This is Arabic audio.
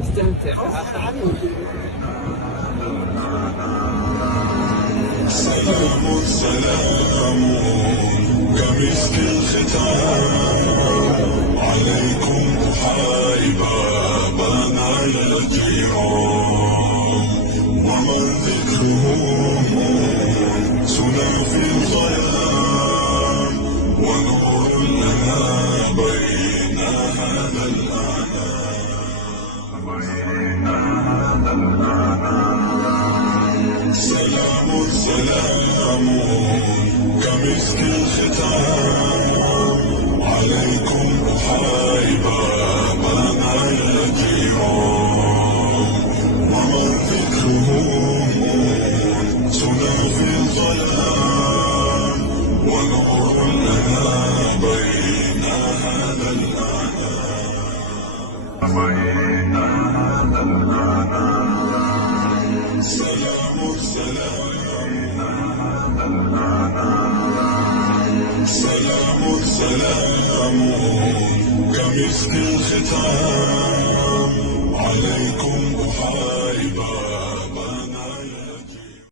استمتع. سلام سلام كمسك الختام عليكم أحايبا بان على الجيران ومن ذكرهم سنى في الظلام ونور لنا بين هذا الأعلام. سلام سلام كمسك الختام عليكم أحايبا بان على الجيران ومن ذكرهم سنى في الظلام ونور لنا بين هذا الأعلام. سلام سلام سلام سلام كمسك الختام